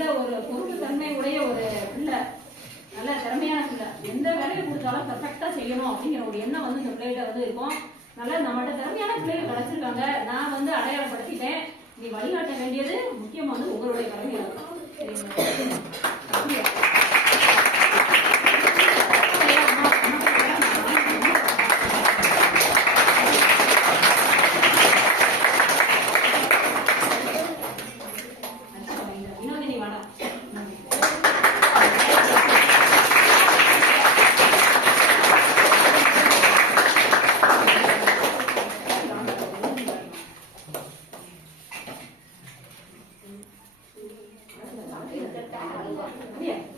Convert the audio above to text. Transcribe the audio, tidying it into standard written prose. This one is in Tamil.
நல்ல ஒரு பொறுப்பு தன்மை உடைய ஒரு பிள்ளை, நல்ல திறமையான பிள்ளை, எந்த வேலையை கொடுத்தாலும் பர்ஃபெக்டா செய்யணும் அப்படிங்கிற ஒரு எண்ணம் வந்து இந்த பிள்ளைகிட்ட வந்து இருக்கும். நல்லா நம்மகிட்ட திறமையான பிள்ளைகள் கிடைச்சிருக்காங்க. நான் வந்து அடையாளப்படுத்திட்டேன். நீ வழிகாட்ட வேண்டியது முக்கியமா வந்து உங்களுடைய கடமையா இருக்கும். Yeah.